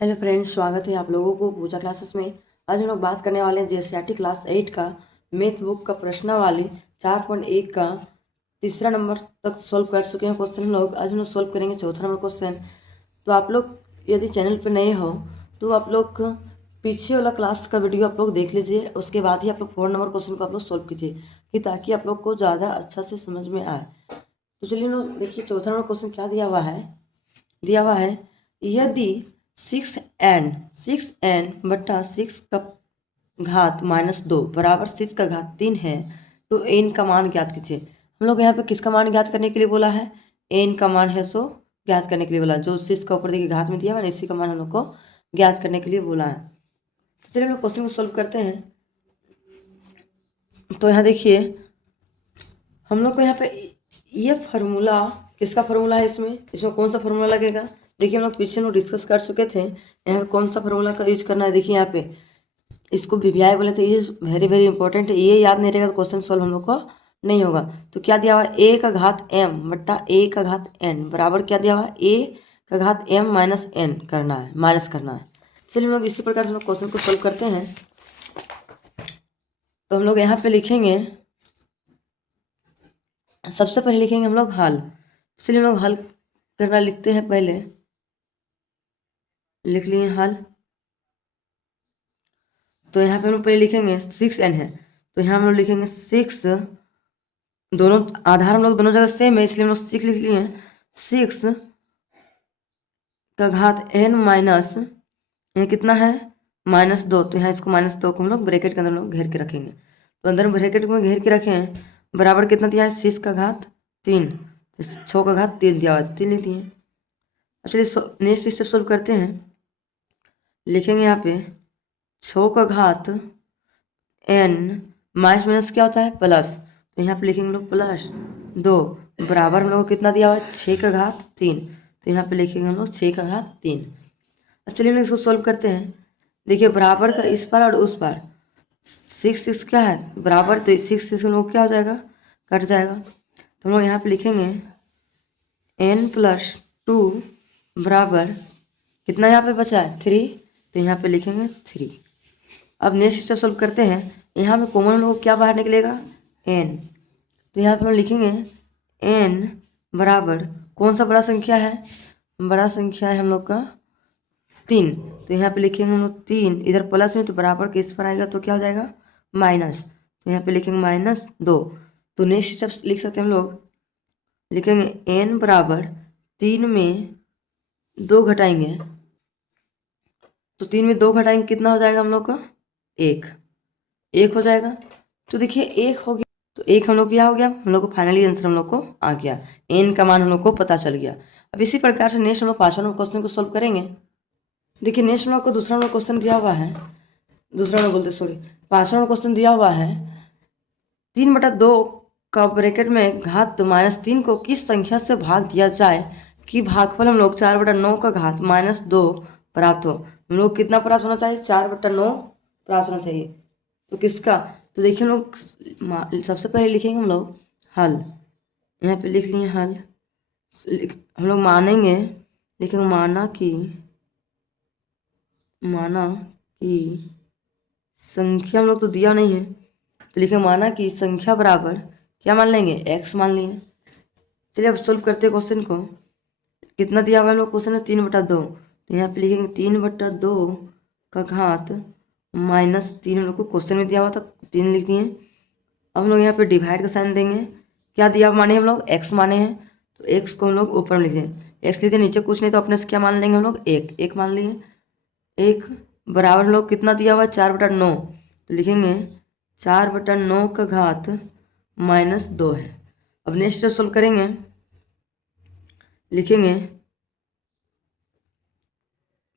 Hello friends, स्वागत है आप लोगों को पूजा क्लासेस में। आज हम लोग बात करने वाले हैं जेएससीईआरटी क्लास 8 का मैथ बुक का प्रश्नावली 4.1 का तीसरा नंबर तक सॉल्व कर चुके हैं क्वेश्चन हम लोग। आज हम लोग सॉल्व करेंगे चौथा नंबर क्वेश्चन। तो आप लोग यदि चैनल पर नए हो तो आप लोग पीछे वाला क्लास का वीडियो आप लोग देख लीजिए, उसके बाद ही आप लोग 4 नंबर क्वेश्चन को आप लोग सॉल्व कीजिए कि ताकि आप लोग को ज़्यादा अच्छा से समझ में आए। तो चलिए लोग देखिए चौथा नंबर क्वेश्चन क्या दिया हुआ है। यदि 6n बटा 6 का घात -2 बराबर 6 का घात 3 है तो n का मान ज्ञात कीजिए। हम लोग यहाँ पे किसका मान ज्ञात करने के लिए बोला है? n का मान है सो ज्ञात करने के लिए बोला, जो 6 का ऊपर देखिए घात में दिया हुआ है, इसी का मान हम लोग को ज्ञात करने के लिए बोला है। तो चलिए हम लोग क्वेश्चन को सोल्व करते हैं। तो यहाँ देखिए हम लोग को यहाँ पे ये फार्मूला किसका फार्मूला है, इसमें कौन सा फार्मूला लगेगा? देखिए हम लोग पीछे लोग डिस्कस कर चुके थे, यहाँ पे कौन सा फार्मूला का यूज करना है। देखिए यहाँ पे इसको वीवीआई बोले थे, ये वेरी वेरी इंपॉर्टेंट है। ये याद नहीं रहेगा तो क्वेश्चन सॉल्व हम लोग को नहीं होगा। तो क्या दिया हुआ है? a का घात m बट्टा a का घात n बराबर क्या दिया हुआ है? a का घात m माइनस n करना है, माइनस करना है। चलिए हम लोग इसी प्रकार से हम लोग क्वेश्चन को सॉल्व करते हैं। तो हम लोग यहाँ पे लिखेंगे, सबसे पहले लिखेंगे हम लोग हल। चलिए हम लोग हल करना लिखते हैं। पहले लिख लिए हल। तो यहाँ पे हम लोग पहले लिखेंगे 6n है, तो यहाँ हम लोग लिखेंगे 6, दोनों आधार हम लोग दोनों जगह सेम है इसलिए हम लोग 6 लिख लिए हैं। 6 का घात n माइनस, यहाँ कितना है? -2। तो यहाँ इसको -2 को हम लोग ब्रैकेट के अंदर हम लोग घेर के रखेंगे। तो अंदर ब्रैकेट में घेर के रखे हैं, बराबर कितना दिया है? 6 का घात 3। 6 का घात 3 दिया हुआ है, 3 लिख दिए। अब चलिए नेक्स्ट स्टेप सोल्व करते हैं। लिखेंगे यहाँ पे 6 का घात n माइनस क्या होता है? प्लस। तो यहाँ पे लिखेंगे हम लोग +2 बराबर हम लोग को कितना दिया हुआ है? 6 का घात 3। तो यहाँ पे लिखेंगे हम लोग 6 का घात 3। अब चलिए हम लोग इसको सॉल्व करते हैं। देखिए बराबर का इस पार और उस पार 6 क्या है बराबर, तो 6 हम लोग क्या हो जाएगा? कट जाएगा। तो हम लोग यहाँ पे लिखेंगे n+2 बराबर कितना यहाँ पे बचा है? 3। तो यहाँ पे लिखेंगे 3। अब नेक्स्ट स्टेप सोल्व करते हैं। यहाँ पे कॉमन हम लोग को क्या बाहर निकलेगा? n। तो यहाँ पे हम लिखेंगे n बराबर कौन सा बड़ा संख्या है? बड़ा संख्या है हम लोग का 3। तो यहाँ पे लिखेंगे हम लोग 3, इधर प्लस में तो बराबर किस पर आएगा तो क्या हो जाएगा? माइनस। तो यहाँ पे लिखेंगे -2। तो नेक्स्ट स्टेप लिख सकते हैं हम लोग, लिखेंगे n बराबर 3 में 2 घटाएंगे, तो 3 में 2 घटाएंगे कितना हो जाएगा हम लोग का? 1 हो जाएगा। तो देखिए 1 हो गया, तो 1 हम लोग क्या हो गया? हम लोग को फाइनली आंसर हम लोग को आ गया, n का मान हम लोग को पता चल गया। अब इसी प्रकार से नेक्स्ट हम लोग 5वां नंबर क्वेश्चन को सोल्व करेंगे। देखिए नेक्स्ट हम लोग को दूसरा नंबर क्वेश्चन दिया हुआ है, दूसरा नंबर बोलते सॉरी 5वां नंबर क्वेश्चन दिया हुआ है 3/2 का ब्रैकेट में घात -3 को किस संख्या से भाग दिया जाए कि भागफल हम लोग 4/9 का घात -2 प्राप्त हो। हम लोग कितना प्राप्त होना चाहिए? 4/9 प्राप्त होना चाहिए। तो किसका? तो देखिए हम लोग सबसे पहले लिखेंगे हम लोग हल। यहाँ पे लिख लिए हल। हम लोग मानेंगे, लिखेंगे माना कि संख्या हम लोग तो दिया नहीं है, तो लिखेंगे माना कि संख्या बराबर क्या मान लेंगे? x मान लिए। चलिए अब सोल्व करते हैं क्वेश्चन को। कितना दिया हुआ है हम लोग क्वेश्चन में? 3/2। तो यहाँ पे लिखेंगे 3/2 का घात -3 हम लोग को क्वेश्चन में दिया हुआ था, 3 लिख दिए। अब हम लोग यहाँ पे डिवाइड का साइन देंगे। क्या दिया माने हम लोग? x माने हैं, तो x को हम लोग ऊपर में लिख दें। x लिख दें, नीचे कुछ नहीं तो अपने से क्या मान लेंगे हम लोग? 1 मान लिए। 1 बराबर हम लोग कितना दिया हुआ है? 4/9। तो लिखेंगे 4/9 का घात -2 है। अब नेक्स्ट स्टेप सोल्व करेंगे। लिखेंगे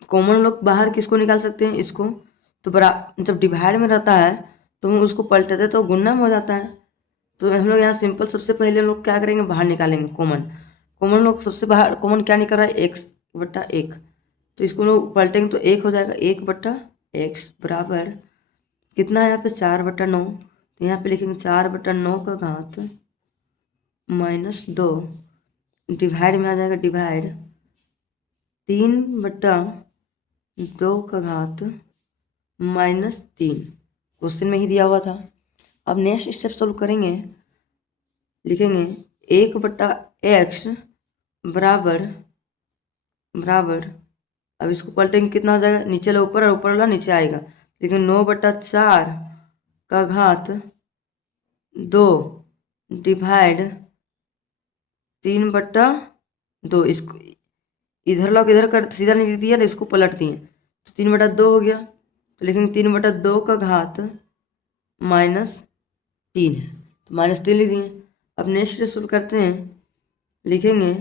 कॉमन लोग बाहर किसको निकाल सकते हैं? इसको। तो जब डिवाइड में रहता है तो हम उसको पलटते तो गुणा में हो जाता है। तो हम लोग यहाँ सिंपल सबसे पहले हम लोग क्या करेंगे? बाहर निकालेंगे कॉमन लोग सबसे बाहर कॉमन क्या निकल रहा है? x/1। तो इसको लोग पलटेंगे तो 1 हो जाएगा, 1/x बराबर कितना है यहाँ पे? 4/9। तो यहाँ पे लिखेंगे 4/9 का घात -2 डिवाइड में आ जाएगा, डिवाइड 3/9 2 का घात -3 क्वेश्चन में ही दिया हुआ था। अब नेक्स्ट स्टेप सोल्व करेंगे, लिखेंगे 1/x बराबर बराबर, अब इसको पलटेंगे कितना हो जाएगा, नीचे वाला ऊपर और ऊपर वाला नीचे आएगा, लेकिन 9/4 का घात 2 डिवाइड 3/2। इसको इधर लोग इधर कर सीधा नहीं दिया ना, इसको पलट दिए तो 3/2 हो गया, तो लिखेंगे 3/2 का घात -3 है, तो -3 लिख दिए। अब नेक्स्ट सोल्व करते हैं, लिखेंगे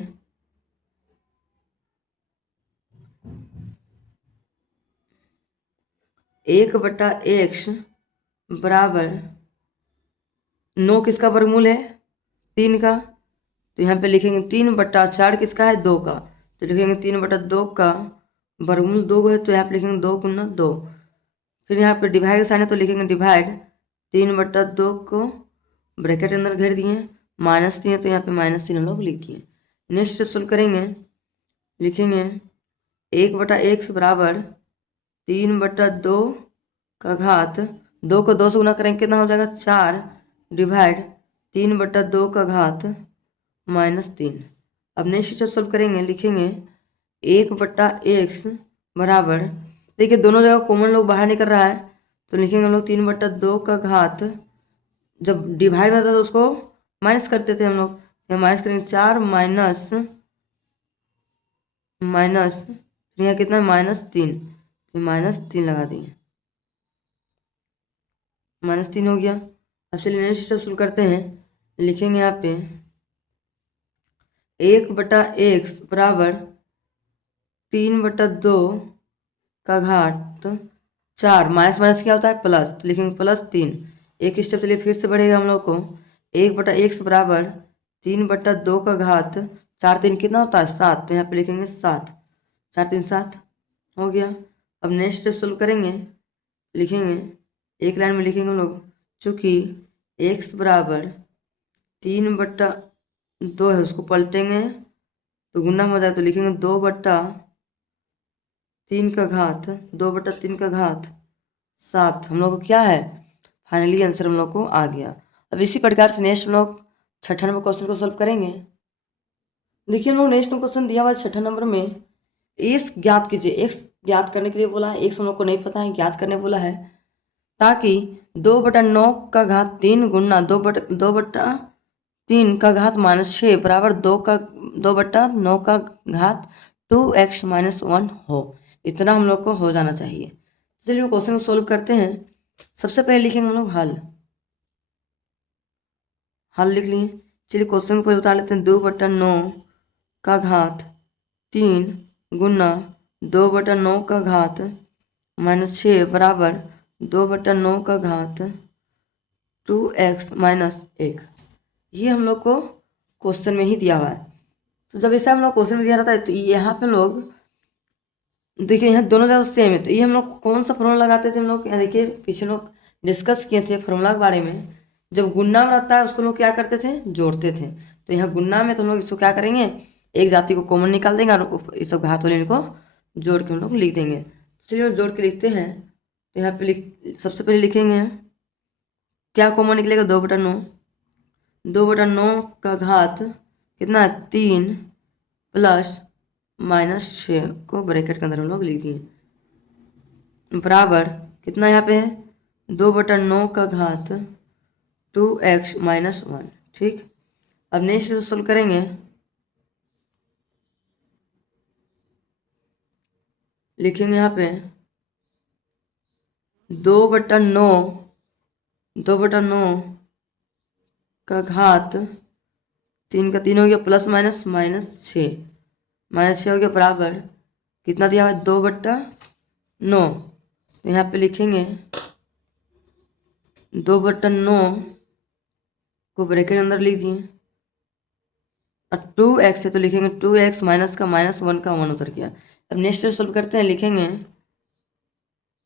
1/x बराबर 9 किसका वर्गमूल है, 3 का, तो यहाँ पे लिखेंगे 3/4 किसका है, 2 का, तो लिखेंगे 3/2 का वर्गमूल 2 है, तो यहाँ पे लिखेंगे 2 गुना 2। फिर यहाँ पे डिवाइड का साइन है, तो लिखेंगे डिवाइड 3/2 को ब्रैकेट के अंदर घेर दिए, -3 है तो यहाँ पे -3 हम लोग लिख दिए। नेक्स्ट सोल्व करेंगे, लिखेंगे 1/x बराबर 3/2 का घात 2 को 2 से गुना करेंगे कितना हो जाएगा, 4 डिवाइड 3/2 का घात -3। अब नेक्स्ट स्टेप सोल्व करेंगे, लिखेंगे 1/x बराबर, देखिए दोनों जगह कॉमन लोग बाहर निकल रहा है, तो लिखेंगे हम लोग 3/2 का घात, जब डिवाइड में था तो उसको माइनस करते थे हम लोग, तो माइनस करेंगे 4 माइनस यहाँ कितना है -3, तो -3 लगा दिए, -3 हो गया। अब चलिए नेक्स्ट स्टेप शुरू करते हैं, लिखेंगे यहाँ पे 1/x बराबर 3/2 का घात 4, माइनस माइनस क्या होता है प्लस, तो लिखेंगे +3। एक स्टेप चलिए फिर से बढ़ेगा हम लोग को, 1/x बराबर 3/2 का घात 4 3 कितना होता है 7, तो यहाँ पे लिखेंगे 7, 4 3 7 हो गया। अब नेक्स्ट स्टेप सोल्व करेंगे, लिखेंगे एक लाइन में लिखेंगे हम लोग, चूँकि x बराबर 3/2 है, उसको पलटेंगे तो गुना हो जाए, तो लिखेंगे 2/3 का घात 2/3 का घात 7। हम लोग को क्या है, फाइनली आंसर हम लोग को आ गया। अब इसी प्रकार से नेक्स्ट हम लोग 6ठा नंबर क्वेश्चन को सॉल्व करेंगे। देखिए हम लोग नेक्स्ट क्वेश्चन दिया हुआ है 6ठा नंबर में, एक्स ज्ञात कीजिए। एक्स ज्ञात करने के लिए बोला है, एक्स हम लोग को नहीं पता है, ज्ञात करने बोला है, ताकि 2/9 का घात 3 गुना 2/3 का घात -6 बराबर 2/9 का घात 2x - 1 हो। इतना हम लोग को हो जाना चाहिए। चलिए क्वेश्चन को सोल्व करते हैं। सबसे पहले लिखेंगे हम लोग हल, हल लिख लिए। चलिए क्वेश्चन को बता लेते हैं, 2/9 का घात 3 गुना 2/9 का घात -6 बराबर 2/9 का घात 2x - 1। ये हम लोग को क्वेश्चन में ही दिया हुआ है। तो जब ऐसा हम लोग क्वेश्चन में दिया रहता है, तो यहाँ पे लोग देखिए यहाँ दोनों जगह सेम है, तो ये हम लोग कौन सा फॉर्मूला लगाते थे हम लोग, यहाँ देखिए पीछे लोग डिस्कस किए थे फॉर्मूला के बारे में। जब गुन्ना में रहता है उसको लोग क्या करते थे, जोड़ते थे। तो यहाँ गुन्ना में तो हम लोग इसको क्या करेंगे, एक जाति को कॉमन निकाल देंगे और इस सब घात वाले इनको जोड़ के हम लोग लिख देंगे। तो चलिए जोड़ के लिखते हैं। तो यहाँ पे सबसे पहले लिखेंगे क्या कॉमन निकलेगा, 2/9, 2/9 का घात कितना 3 प्लस -6 को ब्रैकेट के अंदर हम लोग लिख दिए, बराबर कितना यहाँ पे है 2/9 का घात 2x - 1। ठीक, अब नेक्स्ट सोल्व करेंगे, लिखेंगे यहाँ पे 2/9 का घात 3 का 3 हो गया, प्लस -6 -6 हो गया, बराबर कितना दिया हुआ है 2/9। तो यहाँ पे लिखेंगे 2/9 को ब्रैकेट अंदर लिख दिए, और 2x है तो लिखेंगे 2x माइनस का -1 का 1 उतर गया। अब नेक्स्ट सोल्व करते हैं, लिखेंगे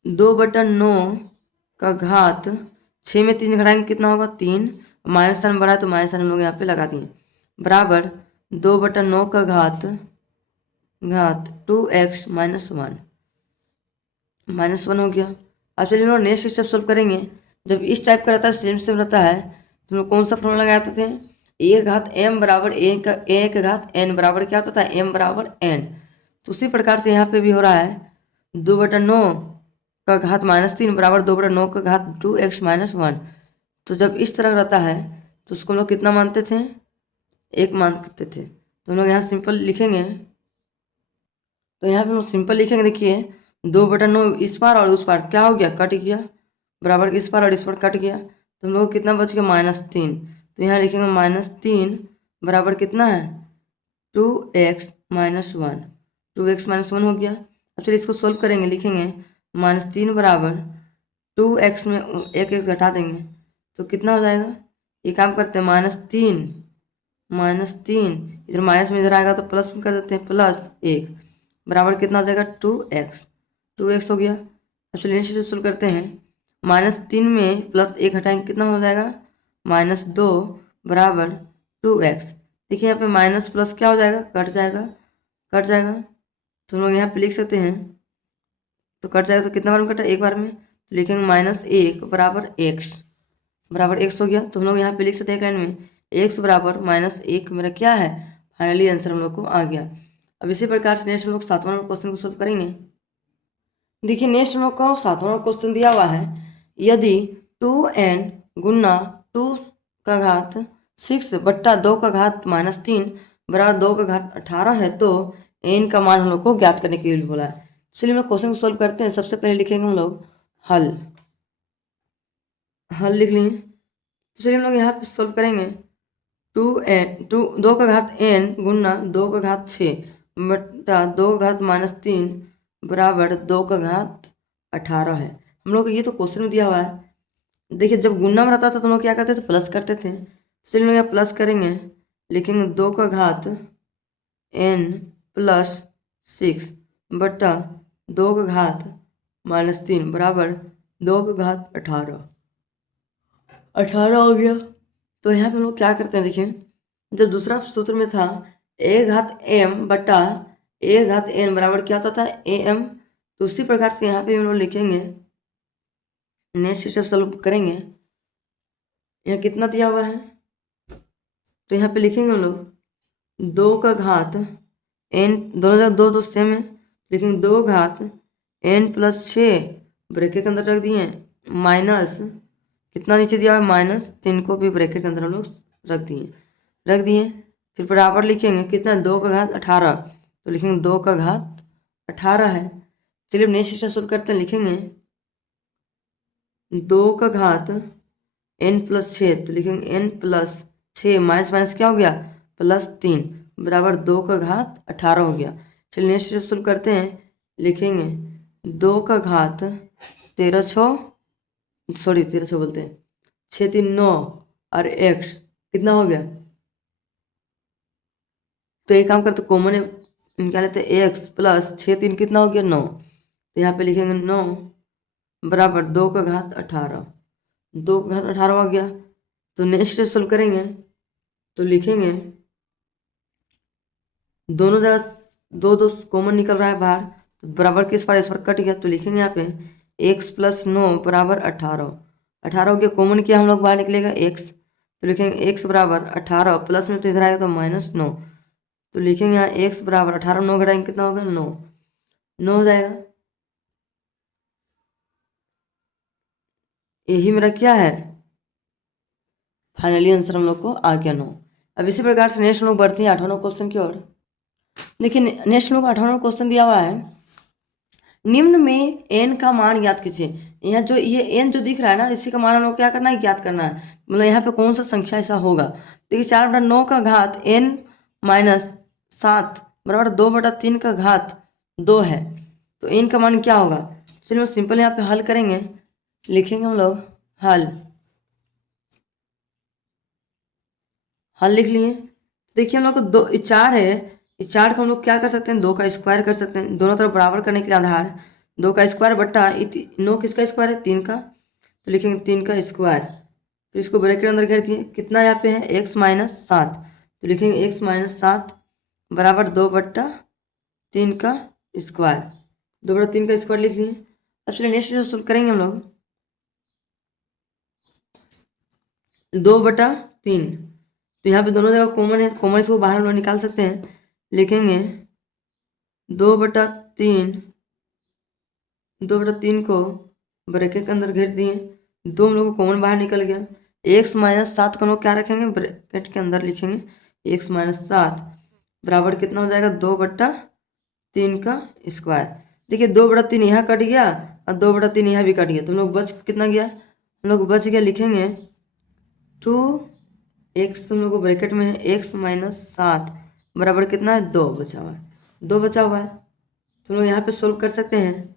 2/9 का घात 6 में 3 घटाएंगे कितना होगा 3, माइनस साइन बढ़ा तो माइनस साइन हम लोग यहाँ पे लगा दिए, बराबर 2/9 का घात 2x - 1। -1 हो गया। अब चलिए हम लोग नेक्स्ट स्टेप सॉल्व करेंगे। जब इस टाइप का रहता है, सेम सेम रहता है, तो हम लोग कौन सा फॉर्मूला लगाते थे? ए घात m बराबर ए का घात n बराबर क्या होता था? m बराबर n। तो उसी प्रकार से यहाँ पे भी हो रहा है 2/9 का घात -3 बराबर 2/9 का घात 2x - 1। तो जब इस तरह रहता है तो उसको हम लोग कितना मानते थे? 1 मानते थे। तो हम लोग यहाँ सिंपल लिखेंगे। तो यहाँ पे हम सिंपल लिखेंगे, देखिए 2/9 इस पार और उस पार क्या हो गया? कट गया, बराबर इस पार और इस पार कट गया, तो हम लोग को कितना बच गया? -3। तो यहाँ लिखेंगे -3 बराबर कितना है? 2x - 1। 2x - 1 हो गया। अब चलिए इसको सोल्व करेंगे, लिखेंगे -3 बराबर 2x में एक एक घटा देंगे तो कितना हो जाएगा? ये काम करते हैं, -3 इधर माइनस में इधर आएगा तो प्लस में कर देते हैं, +1 बराबर कितना हो जाएगा? 2x हो गया। अब चलिए नेक्स्ट सोल्व करते हैं। -3 में +1 हटाएंगे कितना हो जाएगा? -2 बराबर 2x। देखिए यहाँ पे माइनस प्लस क्या हो जाएगा? कट जाएगा। तो हम लोग यहाँ पे लिख सकते हैं, तो कट जाएगा तो कितना बार में कटा? एक बार में। तो लिखेंगे -1 बराबर x हो गया। तो हम लोग यहाँ पे लिख सकते हैं एक लाइन में x बराबर -1 मेरा क्या है? फाइनली आंसर हम लोग को आ गया। अब इसी प्रकार से नेक्स्ट हम लोग 7वां नंबर क्वेश्चन को सोल्व करेंगे। देखिए नेक्स्ट हम लोग को 7वां नंबर क्वेश्चन दिया हुआ है, यदि 2n गुना 2 का घात 6 बट्टा 2 का घात -3 बराबर 2 का घात 18 है तो n का मान हम लोग को ज्ञात करने के लिए बोला है। चलिए हम लोग क्वेश्चन को सोल्व करते हैं। सबसे पहले लिखेंगे हम लोग हल लिख लिए। तो चलिए हम लोग यहाँ पे सोल्व करेंगे। 2 का घात n गुना 2 का घात 6 बट्टा 2 का घात -3 बराबर 2 का घात 18 है। हम लोग को ये तो क्वेश्चन में दिया हुआ है। देखिए जब गुना में रहता था तो हम लोग क्या करते थे? प्लस करते थे। तो चलिए हम लोग यहाँ प्लस करेंगे, लिखेंगे 2 का घात n + 6 बट्टा 2 का घात -3 बराबर 2 का घात 18 हो गया। तो यहाँ पे हम लोग क्या करते हैं, देखिए जब दूसरा सूत्र में था a घात m बट्टा a घात n बराबर क्या होता था? am। तो उसी प्रकार से यहाँ पे हम लोग लिखेंगे, नेक्स्ट स्टेप सॉल्व करेंगे। यहाँ कितना दिया हुआ है? तो यहाँ पे लिखेंगे हम लोग 2 का घात n, दोनों जगह 2 सेम है, लेकिन 2 घात n + 6 ब्रैकेट के अंदर रख दिए, माइनस कितना नीचे दिया हुआ है? -3 को भी ब्रैकेट के अंदर हम लोग रख दिए। फिर बराबर लिखेंगे कितना? 2 का घात 18। तो लिखेंगे 2 का घात 18 है। चलिए नेक्स्ट स्टेप सोल्व करते हैं, लिखेंगे 2 का घात n + 6। तो लिखेंगे n + 6 माइनस माइनस क्या हो गया? +3 बराबर 2 का घात 18 हो गया। चलिए नेक्स्ट स्टेप सोल्व करते हैं, लिखेंगे 2 का घात 13 बोलते हैं 6 3 9 और x कितना हो गया? तो एक काम करते कॉमन निकाल लेते, x + 6 3 कितना हो गया? 9। तो यहाँ पे लिखेंगे 9 बराबर 2 का घात 18। 2 का घात 18 हो गया। तो नेक्स्ट सोल्व करेंगे तो लिखेंगे दोनों जगह 2 2 कॉमन निकल रहा है बाहर, तो बराबर किस पार? इस पर कट गया। तो लिखेंगे यहाँ पे x + 9 बराबर 18 हो गया। कॉमन किया हम लोग बाहर निकलेगा x। तो लिखेंगे x बराबर 18 प्लस में तो इधर आएगा तो -9। तो लिखेंगे यहाँ x बराबर 18 9 घटाएंगे कितना होगा? 9 हो जाएगा। यही मेरा क्या है? फाइनली आंसर हम लोग को आ गया 9। अब इसी प्रकार से नेक्स्ट हम लोग बढ़ते हैं 8वां क्वेश्चन की ओर। देखिए नेक्स्ट हम लोग 8वां क्वेश्चन दिया हुआ है, निम्न में n का मान ज्ञात कीजिए। यहाँ जो ये n जो दिख रहा है ना, इसी का मान हम लोग क्या करना है? ज्ञात करना है। मतलब यहाँ पे कौन सा संख्या ऐसा होगा? देखिए 4/9 का घात n - 7 बराबर 2/3 का घात 2 है। तो n का मान क्या होगा? चलिए सिंपल यहाँ पे हल करेंगे, लिखेंगे हम लोग हल लिख लिए। देखिए हम लोग को 4 है, इस 4 को हम लोग क्या कर सकते हैं? 2 का स्क्वायर कर सकते हैं। दोनों तरफ बराबर करने के लिए आधार 2 का स्क्वायर बट्टा 9 किसका स्क्वायर है? 3 का। तो लिखेंगे 3 का स्क्वायर, फिर इसको ब्रैकेट के अंदर घेर दिए। कितना यहाँ पे है? x - 7। तो लिखेंगे x - 7 बराबर 2/3 का स्क्वायर। 2/3 का स्क्वायर लिख लिए। अब चलिए नेक्स्ट जो सोल्व करेंगे हम लोग 2/3, तो यहाँ पे दोनों जगह कॉमन है, कॉमन इसको बाहर हम लोग निकाल सकते हैं। लिखेंगे 2/3, 2/3 को ब्रैकेट के अंदर घेर दिए, 2 हम लोग को कॉमन बाहर निकल गया। x-7 को हम लोग क्या रखेंगे, ब्रैकेट के अंदर लिखेंगे x-7 बराबर कितना हो जाएगा, 2/3 का स्क्वायर। देखिए 2/3 यहाँ कट गया और 2/3 यहाँ भी कट गया, तो हम लोग बच कितना गया, हम लोग बच गया, लिखेंगे 2x, हम लोग को ब्रैकेट में है x-7 बराबर कितना है, 2 बचा हुआ है, 2 बचा हुआ है। तो हम लोग यहाँ पे सोल्व कर सकते हैं।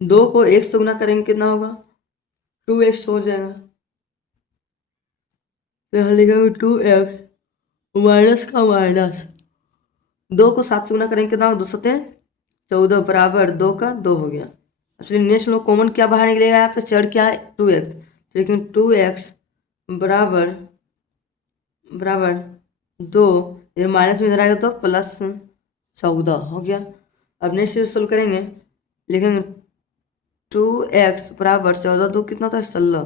2 को x से गुना करेंगे कितना होगा, 2x हो जाएगा। तो यहाँ लिखेंगे 2x माइनस का माइनस, 2 को 7 से गुना करेंगे कितना होगा, 2 7 14 बराबर 2 का 2 हो गया। एक्चुअली नेक्स्ट लोग कॉमन क्या बाहर निकलेगा, यहाँ पे चढ़ क्या है 2x, लेकिन 2x बराबर 2, इधर माइनस में इधर आएगा तो +14 हो गया। अब नेक्स्ट सोल्व करेंगे, लिखेंगे 2x बराबर 14, 2 कितना होता है 16,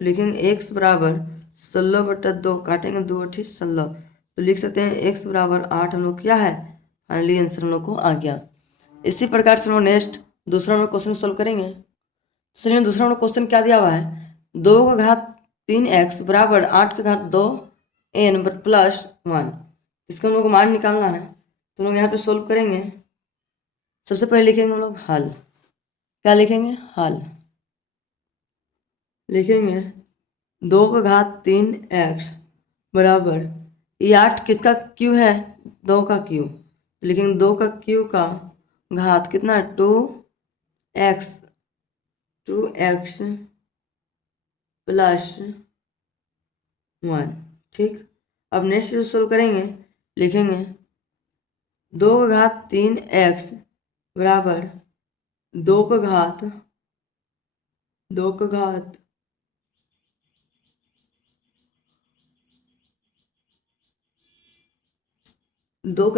तो लिखेंगे x बराबर 16/2, काटेंगे 2 8 16, तो लिख सकते हैं x बराबर 8 हम लोग क्या है, फाइनली आंसर हम लोग को आ गया। इसी प्रकार से हम लोग नेक्स्ट दूसरा नंबर क्वेश्चन सोल्व करेंगे। चलिए दूसरा नंबर क्वेश्चन क्या दिया हुआ है, 2×3x बराबर 8×2n +1, इसका हम लोग को मान निकालना है। तो हम लोग यहाँ पे सोल्व करेंगे। सबसे पहले लिखेंगे हम लोग हल, क्या लिखेंगे, हल लिखेंगे 2×3x बराबर, ये 8 किसका क्यू है, 2 का क्यू, लिखेंगे 2 का क्यू का घात कितना है 2x +1, ठीक। अब नेक्स्ट सोल्व करेंगे, लिखेंगे 2×3x बराबर 2 का घात 2 का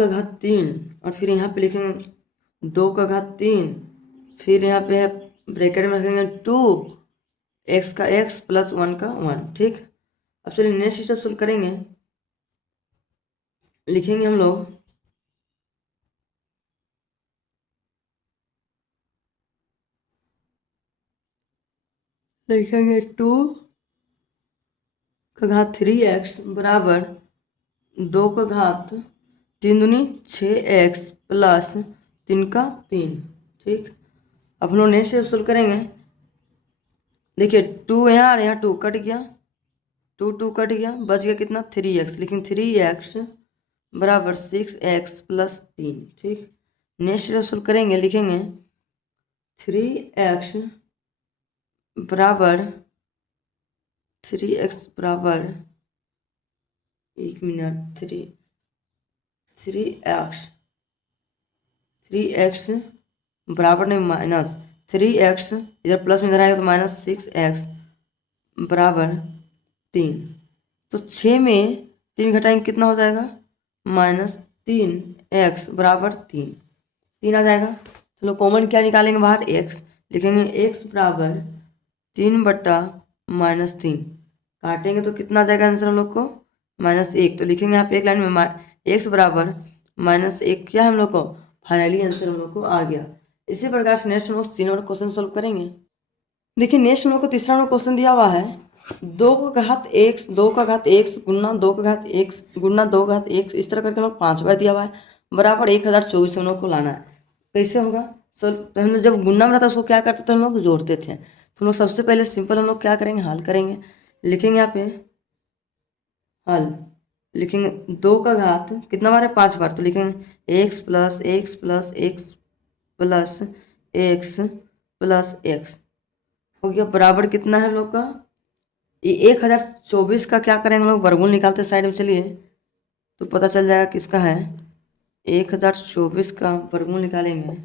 घात 3, और फिर यहाँ पे लिखेंगे 2 का घात 3, फिर यहाँ पे है ब्रैकेट में रखेंगे 2x का x +1 का 1, ठीक। अब चलिए नेक्स्ट स्टेप सोल्व करेंगे, लिखेंगे हम लोग लिखेंगे 2 का घात 3x बराबर 2 का घात 3 दूनी 6x +3 का 3, ठीक। अब हम लोग नेक्स्ट सोल्व करेंगे। देखिए 2 यहाँ और यहाँ 2 कट गया, 2 कट गया, बच गया कितना 3x, लेकिन 3x बराबर 6x +3, ठीक। नेक्स्ट सोल्व करेंगे, लिखेंगे 3x बराबर 1 मिनट 3x बराबर नहीं माइनस 3x, इधर प्लस में इधर आएगा तो -6x बराबर 3, तो 6 में 3 घटाएंगे कितना हो जाएगा, -3x बराबर 3 आ जाएगा। तो लोग कॉमन क्या निकालेंगे बाहर, x, लिखेंगे x बराबर 3/-3, काटेंगे तो कितना आ जाएगा आंसर हम लोग को, -1, तो लिखेंगे यहाँ पे एक लाइन में x बराबर -1 क्या है हम लोग को, फाइनली आंसर हम लोग को आ गया। इसी प्रकार से नेक्स्ट हम लोग 3 नंबर क्वेश्चन सोल्व करेंगे। देखिए नेक्स्ट हम लोग को तीसरा नंबर क्वेश्चन दिया हुआ है, 2 का घात x गुना 2 का घात x गुना 2 का घात x, इस तरह करके हम लोग 5 बार दिया हुआ है, बराबर 1024 हम लोग को लाना है। कैसे होगा सर, तो हम लोग जब गुना में रहता है उसको क्या करते थे, हम लोग जोड़ते थे। तो हम लोग सबसे पहले सिंपल हम लोग क्या करेंगे, हल करेंगे। लिखेंगे यहाँ पे हल, लिखेंगे 2 का घात कितना बार है, 5 बार, तो लिखेंगे x plus x plus x plus x plus x हो गया, बराबर कितना है हम लोग का, ये 1024 का क्या करेंगे हम लोग, वर्गमूल निकालते साइड में, चलिए तो पता चल जाएगा किसका है। 1024 का वर्गमूल निकालेंगे,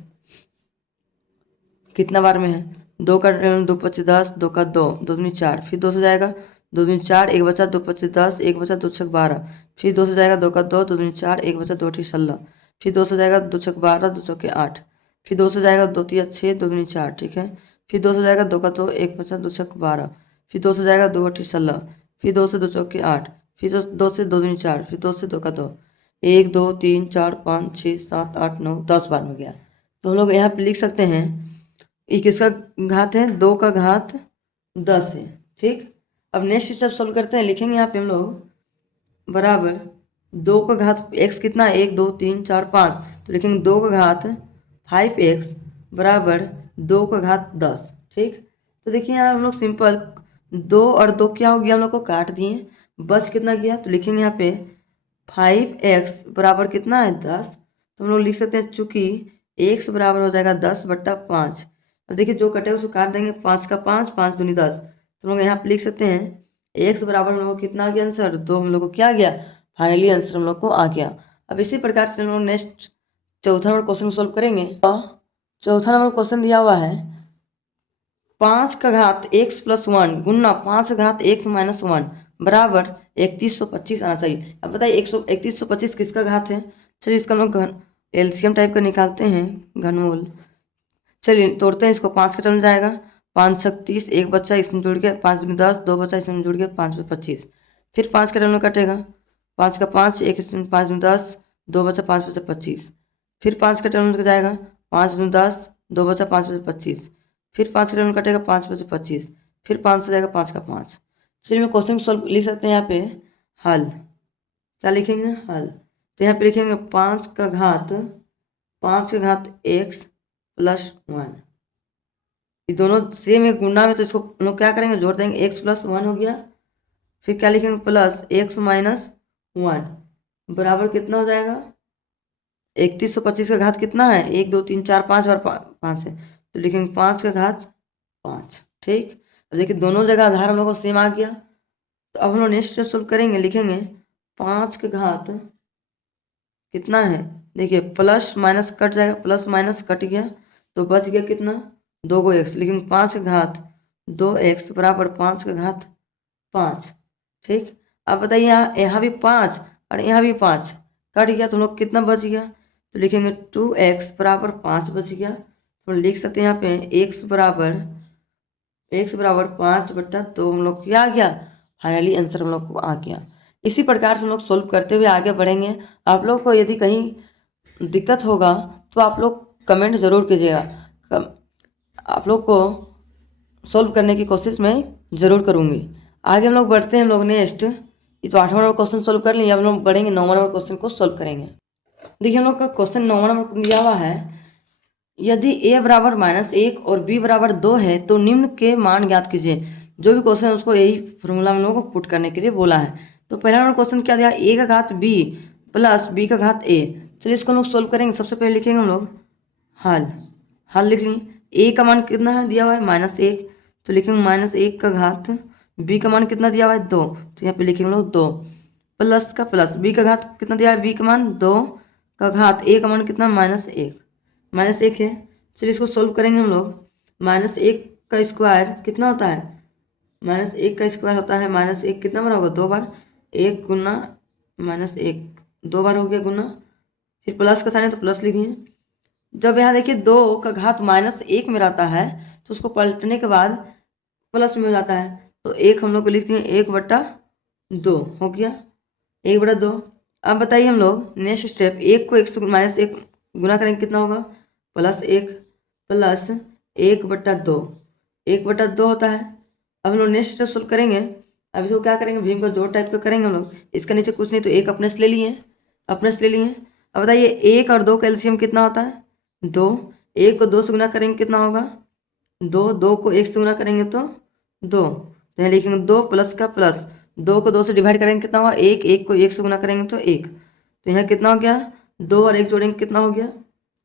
कितना बार में है, 2 का 2 5 10, 2 का 2, 2 दूनी 4, फिर 2 से जाएगा 2 दूनी 4, 1 बचा 2 5 10, 1 बचा 2 6 12, फिर 2 से जाएगा 2 का 2, 2 दूनी 4, 1 बचा 2 6 16, फिर 2 से जाएगा 2 6 12, 2 चौके 8, फिर 2 से जाएगा 2 तिया 6, 2 दूनी 4, ठीक है। फिर 2 से जाएगा 2 का 2, 1 5 2 6 12, फिर 2 से जाएगा 2 8 16, फिर 2 से 2 चौके 8, फिर 2 से 2 दूनी 4, फिर 2 से 2 का 2, 1 2 3 4 5 6 7 8 9 10 बार में गया। तो हम लोग यहाँ पे लिख सकते हैं ये किसका घात है, 2 का घात 10 है, ठीक। अब नेक्स्ट स्टेप सोल्व करते हैं। लिखेंगे यहाँ पे हम लोग बराबर 2 का घात x कितना है, 1 2 3 4 5, तो लिखेंगे 2 का घात 5x बराबर 2 का घात 10, ठीक। तो देखिए यहाँ हम लोग सिंपल 2 और 2 क्या हो गया, हम लोग को काट दिए, बच कितना गया, तो लिखेंगे यहाँ पे 5x बराबर कितना है 10। तो हम लोग लिख सकते हैं चूँकि x बराबर हो जाएगा 10/5। अब देखिए जो कटे उसको काट देंगे, 5 का 5, 5 दूनी 10, तो हम लोग यहाँ पे लिख सकते हैं x बराबर हम लोग को कितना आ गया आंसर, तो हम लोग को क्या आ गया, फाइनली आंसर हम लोग को आ गया। अब इसी प्रकार से हम लोग नेक्स्ट चौथा नंबर क्वेश्चन सोल्व करेंगे। तो चौथा नंबर क्वेश्चन दिया हुआ है 5 का घात x + 1 गुना 5 का घात x - 1 बराबर 3125 आना चाहिए। अब बताइए 3125 किसका घात है। चलिए इसका हम लोग एलसीएम टाइप का निकालते हैं, घनमूल। चलिए तोड़ते हैं इसको, 5 का टर्म जाएगा, 5 छक 30, 1 बच्चा इसमें जुड़ गया, 5 दूनी 10, 2 बच्चा इसमें जुड़ गया, 5 में 25। फिर 5 का टर्म में कटेगा, 5 का 5, 1 इसमें 5 में 10, 2 बच्चा 5 बचा 25। फिर 5 का टर्म में जाएगा, 5 दूनी 10, 2 बचा 5 बचा 25। फिर 5 का टर्म में कटेगा, 5 बचा 25। फिर 5 से जाएगा 5 का 5। चलिए मैं क्वेश्चन सॉल्व लिख सकते हैं यहाँ पे हल। क्या लिखेंगे, हल। तो यहाँ पे लिखेंगे 5 का घात x + 1, ये दोनों सेम है गुना में, तो इसको हम लोग क्या करेंगे, जोड़ देंगे, x + 1 हो गया। फिर क्या लिखेंगे, प्लस x - 1 बराबर कितना हो जाएगा, 3125 का घात कितना है, 1 2 3 4 5 बार 5 है, तो लिखेंगे 5 का घात 5, ठीक। अब देखिए दोनों जगह आधार हम लोग को सेम आ गया। तो अब हम लोग नेक्स्ट स्टेप सोल्व करेंगे। लिखेंगे 5 का घात कितना है, देखिए प्लस माइनस कट जाएगा, प्लस माइनस कट गया, तो बच गया कितना, 2 को x, लेकिन 5 का घात 2x बराबर 5 का घात 5, ठीक। अब बताइए यहाँ भी 5 और यहाँ भी 5 कट गया, तो हम लोग कितना बच गया, तो लिखेंगे 2x बराबर 5 बच गया। तो लिख सकते हैं यहाँ पे x बराबर 5/2 हम लोग क्या आ गया, फाइनली आंसर हम लोग को आ गया। इसी प्रकार से हम लोग सोल्व करते हुए आगे बढ़ेंगे। आप लोग को यदि कहीं दिक्कत होगा तो आप लोग कमेंट ज़रूर कीजिएगा, आप लोग को सोल्व करने की कोशिश मैं ज़रूर करूँगी। आगे हम लोग बढ़ते हैं, हम लोग नेक्स्ट, ये तो 8वां नंबर क्वेश्चन सोल्व कर लिए, अब हम लोग बढ़ेंगे 9वां नंबर क्वेश्चन को सोल्व करेंगे। देखिए हम लोग का क्वेश्चन 9वां नंबर दिया हुआ है, यदि a बराबर -1 और b बराबर 2 है तो निम्न के मान ज्ञात कीजिए। जो भी क्वेश्चन है उसको यही फॉर्मूला हम लोगों को पुट करने के लिए बोला है। तो पहला नंबर क्वेश्चन क्या दिया, a का घात b प्लस b का घात a। चलिए इसको हम लोग सोल्व करेंगे। सबसे पहले लिखेंगे हम लोग हल लिख लिए। a का मान कितना है दिया हुआ है -1, तो लिखेंगे -1 का घात, b का मान कितना दिया हुआ है 2, तो यहाँ पे लिखेंगे हम लोग 2 प्लस का प्लस, b का घात कितना दिया है, b का मान 2 का घात, a का मान कितना -1 है। चलिए इसको सोल्व करेंगे हम लोग। -1 का स्क्वायर कितना होता है, -1 का स्क्वायर होता है -1 कितना बार होगा, 2 बार, 1 गुना -1 2 बार हो गया गुना, फिर प्लस का साइन है तो प्लस लिखिए। जब यहाँ देखिए 2 का घात -1 में रहता है तो उसको पलटने के बाद प्लस में हो जाता है, तो 1 हम लोग को लिखते हैं 1/2 हो गया, 1/2। अब बताइए हम लोग नेक्स्ट स्टेप, 1 को 1 से -1 गुना करेंगे कितना होगा, +1 प्लस 1/2 1/2 होता है। अब हम लोग नेक्स्ट स्टेप सोल्व करेंगे। अब इसको क्या करेंगे, भीम का जोड़ टाइप का करेंगे हम लोग। इसका नीचे कुछ नहीं तो 1 अपने से ले लिए। अब बताइए 1 और 2 का एलसीएम कितना होता है, 2। 1 को 2 से गुना करेंगे कितना होगा, 2। 2 को 1 से गुना करेंगे तो 2, तो यहाँ लिखेंगे 2 प्लस का प्लस, 2 को 2 से डिवाइड करेंगे कितना होगा 1, 1 को 1 से गुना करेंगे तो 1, तो यहाँ कितना हो गया, 2 और 1 जोड़ेंगे कितना हो गया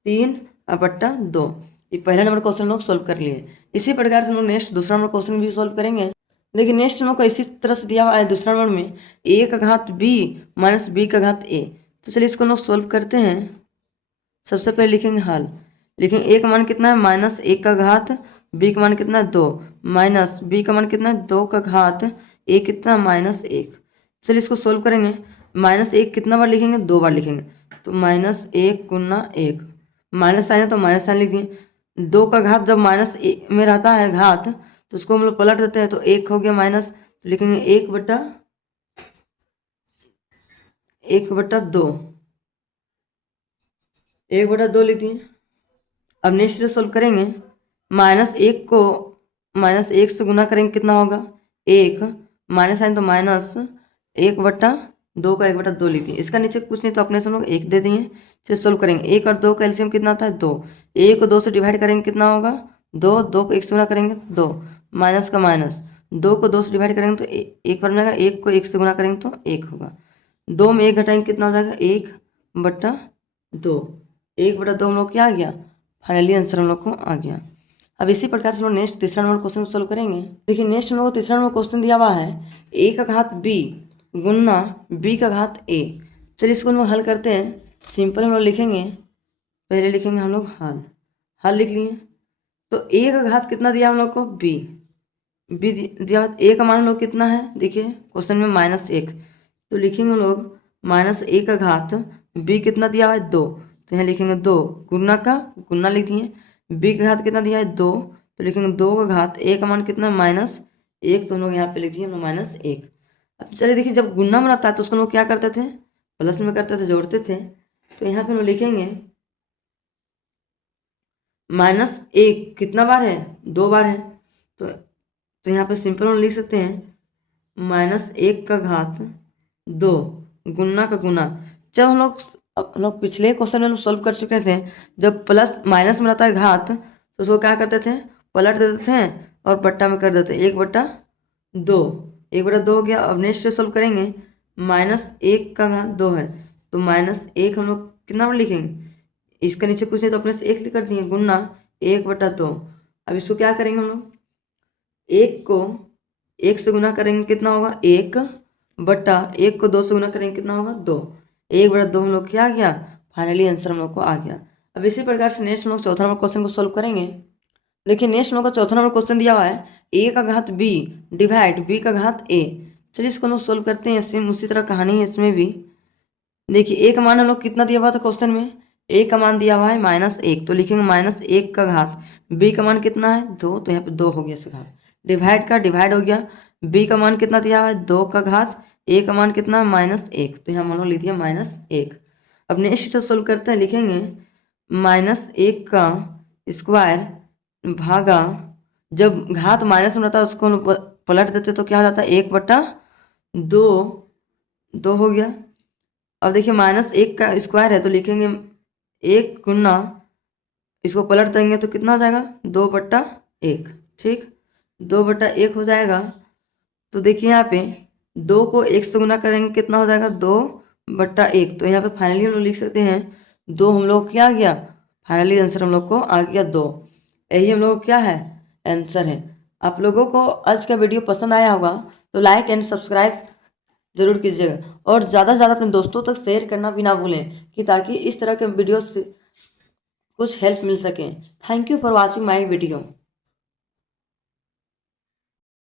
3/2। ये पहला नंबर क्वेश्चन लोग सोल्व कर लिए। इसी प्रकार से हम लोग नेक्स्ट दूसरा नंबर क्वेश्चन भी सोल्व करेंगे। देखिए नेक्स्ट हम लोग को इसी तरह से दिया हुआ है दूसरा नंबर में a का घात b माइनस b का घात a। तो चलिए इसको हम लोग सोल्व करते हैं। सबसे पहले लिखेंगे हल, लिखेंगे a का मान कितना है -1 का घात, b का मान कितना है 2, माइनस b का मान कितना है 2 का घात, a कितना -1। चलिए इसको सोल्व करेंगे। -1 कितना बार लिखेंगे, 2 बार लिखेंगे, तो -1 गुना 1 माइनस साइन है तो माइनस साइन लिख दिए। 2 का घात जब माइनस में रहता है घात तो उसको हम लोग पलट देते हैं, तो 1 हो गया माइनस, तो लिखेंगे 1/2, 1/2 लिख दिए। अब नेक्स्ट जो सोल्व करेंगे, -1 को -1 से गुना करेंगे कितना होगा 1, माइनस साइन तो माइनस 1/2 का 1/2 लिख दिए। इसका नीचे कुछ नहीं तो अपने से हम लोग 1 दे दिए। चलिए सोल्व करेंगे, 1 और 2 का एलसीएम कितना आता है 2, 1 को 2 से डिवाइड करेंगे कितना होगा 2, 2 को 1 से गुना करेंगे 2, माइनस का माइनस, 2 को 2 से डिवाइड करेंगे तो 1 बन जाएगा, 1 को 1 से गुना करेंगे तो 1 होगा, 2 में 1 घटाएंगे कितना हो जाएगा 1/2, 1/2 हम लोग क्या आ गया, फाइनली आंसर हम लोग को आ गया। अब इसी प्रकार से हम लोग नेक्स्ट तीसरा नंबर क्वेश्चन सोल्व करेंगे। देखिए नेक्स्ट हम लोग को तीसरा नंबर क्वेश्चन दिया हुआ है a का घात b गुना b का घात a। चलिए इसको हम लोग हल करते हैं। सिंपल हम लोग लिखेंगे, पहले लिखेंगे हम लोग हल लिख लिए। तो a का घात कितना दिया हम लोग को b दिया हुआ, a का मान हम लोग कितना है, देखिए क्वेश्चन में -1, तो लिखेंगे हम लोग -a का घात b कितना दिया हुआ है 2, तो यहाँ लिखेंगे 2 गुना का गुना लिख दिए। b का घात कितना दिया है 2, तो लिखेंगे 2 का घात, a का मान कितना -1, तो हम लोग यहाँ पे लिख दिए हम लोग -1। अब चलिए देखिए जब गुना में रहता है तो उसको हम लोग क्या करते थे, प्लस में करते थे, जोड़ते थे। तो यहाँ पे हम लोग लिखेंगे -1 कितना बार है 2 बार है, तो यहाँ पे सिंपल हम लिख सकते हैं -1 का घात 2 गुना का गुना। जब हम लोग पिछले क्वेश्चन में सोल्व कर चुके थे, जब प्लस माइनस में रहता है घात तो उसको क्या करते थे, पलट देते थे और बट्टा में कर देते 1/2, 1/2 हो गया। अब नेक्स्ट सोल्व करेंगे, -1 का घात 2 है, तो -1 हम लोग कितना बार लिखेंगे, इसके नीचे कुछ नहीं तो अपने से 1 कर दिए गुना 1/2। अब इसको क्या करेंगे हम लोग, 1 को 1 से गुना करेंगे कितना होगा 1/1 को 2 से गुना करेंगे कितना होगा 2, 1/2 हम लोग क्या आ गया, फाइनली आंसर हम लोग को आ गया। अब इसी प्रकार से नेक्स्ट हम लोग चौथा नंबर क्वेश्चन को सोल्व करेंगे। देखिए नेक्स्ट हम लोग का चौथा नंबर क्वेश्चन दिया हुआ है a का घात b डिवाइड b का घात a। चलिए इसको हम लोग सोल्व करते हैं, सेम उसी तरह कहानी है इसमें भी। देखिए a का मान हम लोग कितना दिया हुआ था क्वेश्चन में, a का मान दिया हुआ है -1, तो लिखेंगे -1 का घात, b का मान कितना है 2, तो यहाँ पे 2 हो गया इसका घात, डिवाइड का डिवाइड हो गया, b का मान कितना दिया हुआ है 2 का घात, a का मान कितना है -1, तो यहाँ मान लो लिख दिया -1। अब नेक्स्ट सोल्व करते हैं, लिखेंगे -1 का स्क्वायर भागा, जब घात माइनस में रहता है उसको हम पलट देते तो क्या हो जाता है 1/2 हो गया। अब देखिए -1 का स्क्वायर है तो लिखेंगे 1 गुना, इसको पलट देंगे तो कितना हो जाएगा 2/1, ठीक 2/1 हो जाएगा। तो देखिए यहाँ पे 2 को 1 से गुना करेंगे कितना हो जाएगा 2/1, तो यहाँ पे फाइनली हम लोग लिख सकते हैं 2 हम लोग क्या आ गया, फाइनली आंसर हम लोग को आ गया 2। यही हम लोग क्या है आंसर है। आप लोगों को आज का वीडियो पसंद आया होगा तो लाइक एंड सब्सक्राइब जरूर कीजिएगा और ज़्यादा से ज़्यादा अपने दोस्तों तक शेयर करना भी ना भूलें, कि ताकि इस तरह के वीडियो से कुछ हेल्प मिल सके। Thank you for watching my video.